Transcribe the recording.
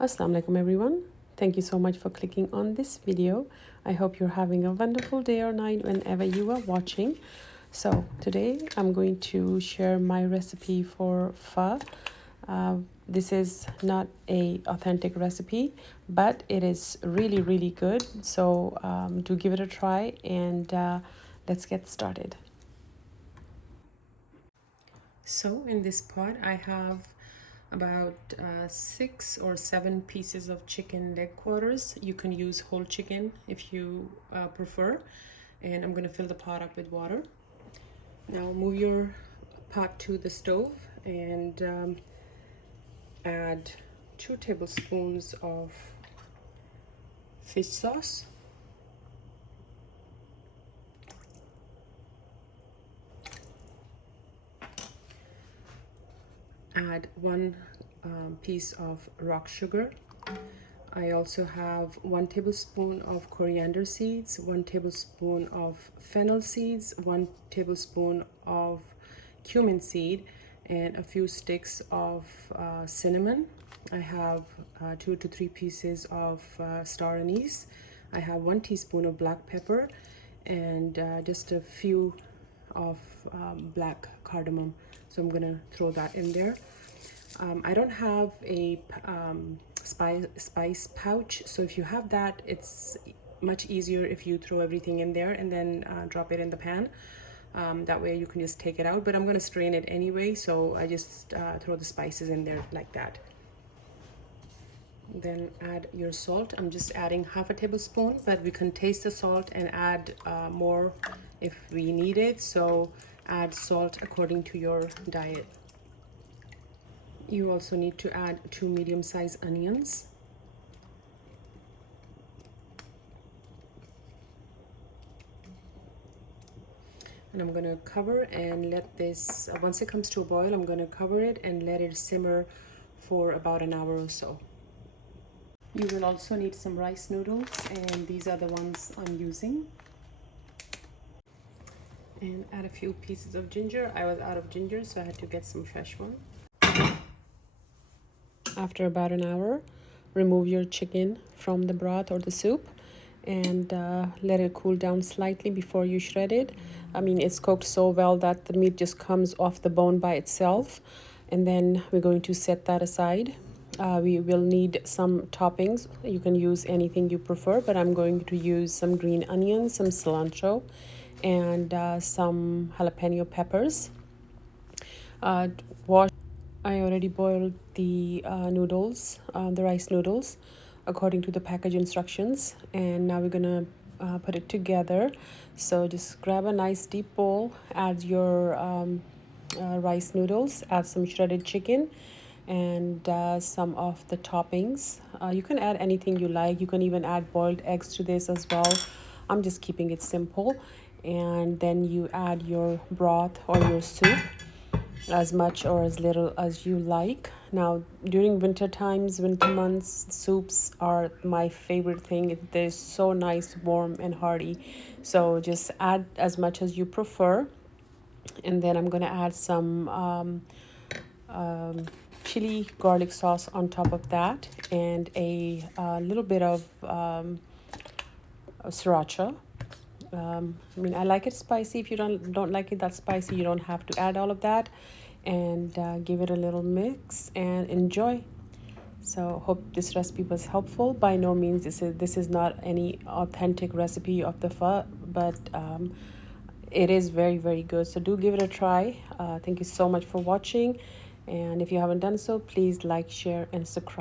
Assalamu alaikum everyone. Thank you so much for clicking on this video. I hope you're having a wonderful day or night whenever you are watching. So today I'm going to share my recipe for pho. This is not a authentic recipe, but it is really good. So do give it a try and let's get started. So in this pot I have about 6 or 7 pieces of chicken leg quarters. You can use whole chicken if you prefer. And I'm going to fill the pot up with water. Now move your pot to the stove and add 2 tablespoons of fish sauce. Add 1 piece of rock sugar. I also have 1 tablespoon of coriander seeds, 1 tablespoon of fennel seeds, 1 tablespoon of cumin seed, and a few sticks of cinnamon. I have 2 to 3 pieces of star anise. I have 1 teaspoon of black pepper and just a few of black cardamom. So I'm gonna throw that in there. I don't have a spice pouch, so if you have that, it's much easier if you throw everything in there and then drop it in the pan. That way you can just take it out, but I'm gonna strain it anyway, so I just throw the spices in there like that. Then add your salt. I'm just adding half a tablespoon, but we can taste the salt and add more if we need it, so add salt according to your diet. You also need to add 2 medium-sized onions. And I'm going to cover and let this, once it comes to a boil, I'm going to cover it and let it simmer for about an hour or so. You will also need some rice noodles, and these are the ones I'm using. And add a few pieces of ginger. I was out of ginger, so I had to get some fresh one. After about an hour, remove your chicken from the broth or the soup and let it cool down slightly before you shred it. I mean, it's cooked so well that the meat just comes off the bone by itself. And then we're going to set that aside. We will need some toppings. You can use anything you prefer, but I'm going to use some green onions, some cilantro, and some jalapeno peppers. I already boiled the noodles, the rice noodles, according to the package instructions, and now we're gonna put it together. So just grab a nice deep bowl, add your rice noodles, add some shredded chicken, and some of the toppings. You can add anything you like. You can even add boiled eggs to this as well. I'm just keeping it simple. And then you add your broth or your soup, as much or as little as you like. Now during winter months, soups are my favorite thing. They're so nice, warm and hearty. So just add as much as you prefer. And then I'm gonna add some chili garlic sauce on top of that, and a little bit of sriracha. I mean, I like it spicy. If you don't like it that spicy, you don't have to add all of that. And give it a little mix and enjoy. So hope this recipe was helpful. By no means this is not any authentic recipe of the pho, but it is very good. So do give it a try. Thank you so much for watching, and if you haven't done so, please like, share and subscribe.